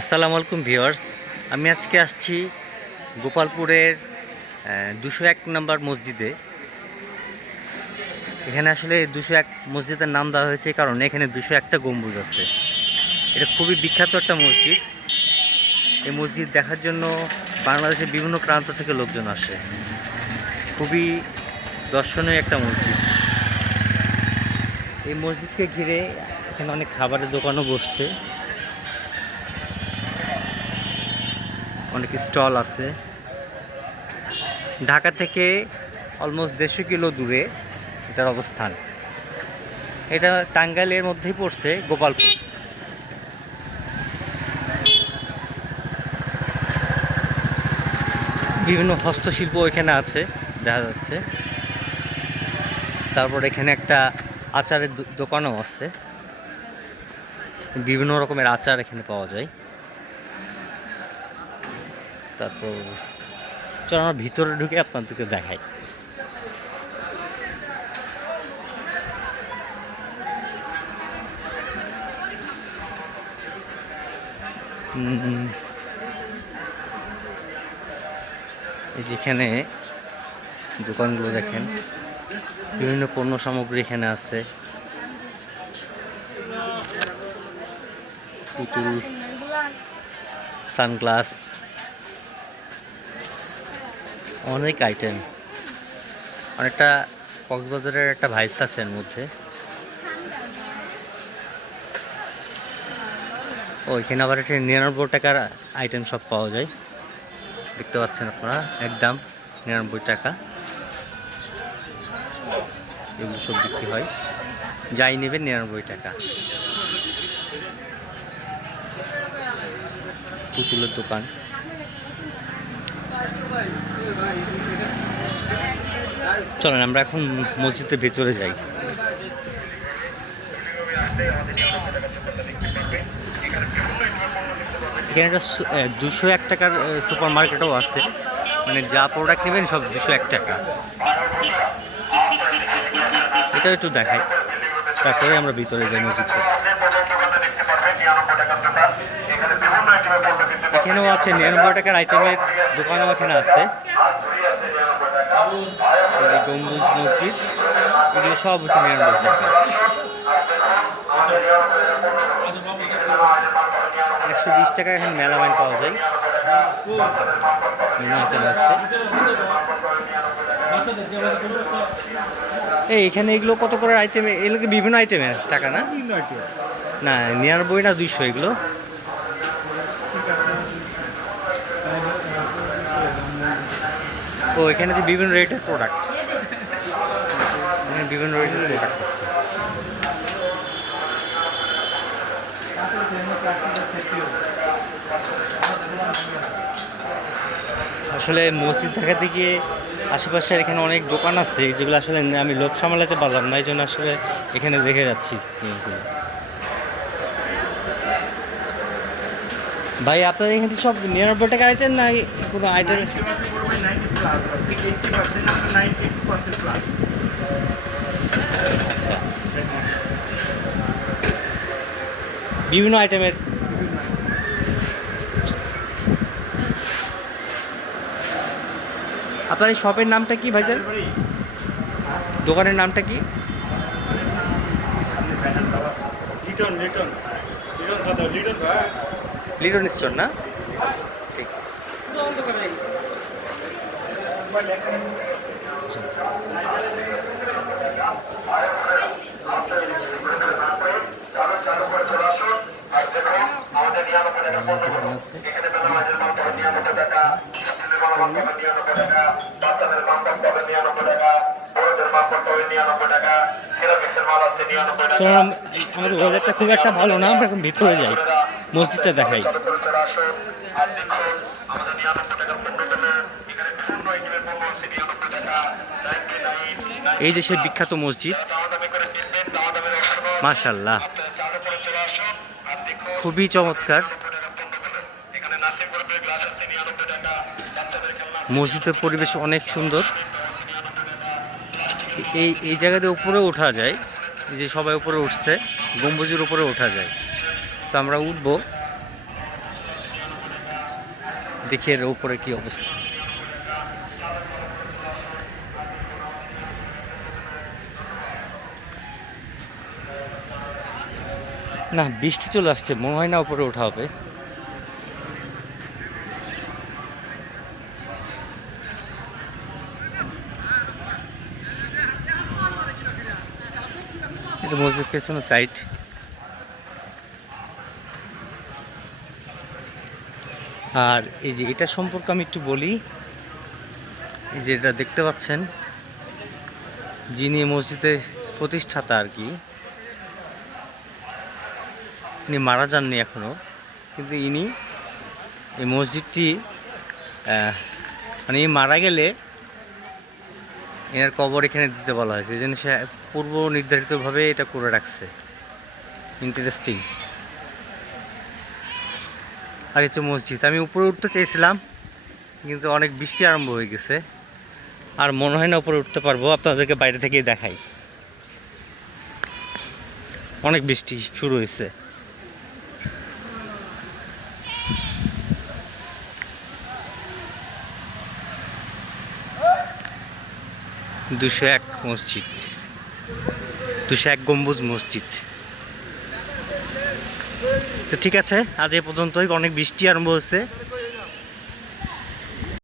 আসসালামু আলাইকুম ভিউয়ার্স। আমি আজকে আসছি গোপালপুরের 201 নম্বর মসজিদে। এখানে আসলে 201 মসজিদের নাম দেওয়া হয়েছে কারণ এখানে 201টা গম্বুজ আছে। এটা খুবই বিখ্যাত একটা মসজিদ। এই মসজিদ দেখার জন্য বাংলাদেশের বিভিন্ন প্রান্ত থেকে লোকজন আসে। খুবই দর্শনীয় একটা মসজিদ। এই মসজিদকে ঘিরে এখানে অনেক খাবারের দোকানও বসছে, অনেক স্টল আছে। ঢাকা থেকে অলমোস্ট 150 কিলো দূরে এটার অবস্থান। এটা টাঙ্গাইলের মধ্যেই পড়ছে গোপালপুর। বিভিন্ন হস্তশিল্প এখানে আছে দেখা যাচ্ছে। তারপর এখানে একটা আচারের দোকানও আছে, বিভিন্ন রকমের আচার এখানে পাওয়া যায়। তারপর চলো আমরা ভিতরে ঢুকে আপনাদেরকে দেখাই। এই যেখানে দোকানগুলো দেখেন, বিভিন্ন পণ্য সামগ্রী এখানে আছে। পুতুল, সানগ্লাস, অনেক আইটেম। অনেকটা কক্সবাজারের একটা ভাইবস আছে এর মধ্যে। এখানে আবার একটা 99 টাকার আইটেম সব পাওয়া যায়, দেখতে পাচ্ছেন আপনারা। একদম 99 টাকা এগুলো সব বিক্রি হয়। যাই নেবেন 99 টাকা। পুতুলের দোকান। চলেন আমরা এখন মসজিদের ভেতরে যাই। এখানে একটা 201 টাকার সুপার মার্কেটও আছে, মানে যা প্রোডাক্ট নেবেন সব 201 টাকা। এটাও একটু দেখাই, তারপরে আমরা ভিতরে যাই মসজিদে। এখানেও আছে 99 টাকার আইটেমের দোকানও এখানে আছে। এই যে গম্বুজ মসজিদ, এগুলো সব হচ্ছে 99 টাকা। 120 টাকা এখানে মেলামাইন পাওয়া যায়। এখানে এগুলো কত করে আইটেম? এগুলো বিভিন্ন আইটেমের টাকা না? না 99 না 200 এগুলো। এখানে যে বিভিন্ন রেটের প্রোডাক্ট, বিভিন্ন রেটের প্রোডাক্ট আছে। আসলে মসজিদ দেখাতে গিয়ে আশেপাশের এখানে অনেক দোকান আছে, যেগুলো আসলে আমি লোভ সামলাতে পারলাম না, এই জন্য আসলে এখানে দেখে যাচ্ছি। ভাই আপনার এখানে সব 99 টাকা আইটেম না কোনো আইটেম? আচ্ছা, বিভিন্ন আইটেমের। আপনার এই শপের নামটা কি ভাইজান? দোকানের নামটা কি? লিটন স্টোর না? আচ্ছা ঠিক। আমাদের ওয়েদারটা খুব একটা ভালো না, আমরা এখন ভিতরে যাই, মসজিদটা দেখাই। এই যে সেই বিখ্যাত মসজিদ, মাশাআল্লাহ খুবই চমৎকার। মসজিদের পরিবেশ অনেক সুন্দর। এই জায়গাতে উপরে ওঠা যায়, এই যে সবাই উপরে উঠছে, গম্বুজের উপরে ওঠা যায়। তো আমরা উঠবো। দেখি এর উপরে কি অবস্থা। না, বৃষ্টি চলে আসছে, মনে হয় না উপরে ওঠা হবে। এটা মসজিদ পেছনে সাইড। আর এই যে এটা সম্পর্কে আমি একটু বলি, এই যে এটা দেখতে পাচ্ছেন, যিনি মসজিদের প্রতিষ্ঠাতা আর কি, ইনি মারা যাননি এখনও, কিন্তু ইনি এই মসজিদটি মানে মারা গেলে এনার কবর এখানে দিতে বলা হয়েছে, এই জন্য সে পূর্ব নির্ধারিতভাবে এটা করে রাখছে। ইন্টারেস্টিং। আর হচ্ছে মসজিদ, আমি উপরে উঠতে চেয়েছিলাম কিন্তু অনেক বৃষ্টি আরম্ভ হয়ে গেছে, আর মনে হয় না উপরে উঠতে পারবো। আপনাদেরকে বাইরে থেকেই দেখাই, অনেক বৃষ্টি শুরু হয়েছে। দুশো এক মসজিদ, 201 গম্বুজ মসজিদ। তো ঠিক আছে, আজ এ পর্যন্তই। অনেক বৃষ্টি আরম্ভ হচ্ছে।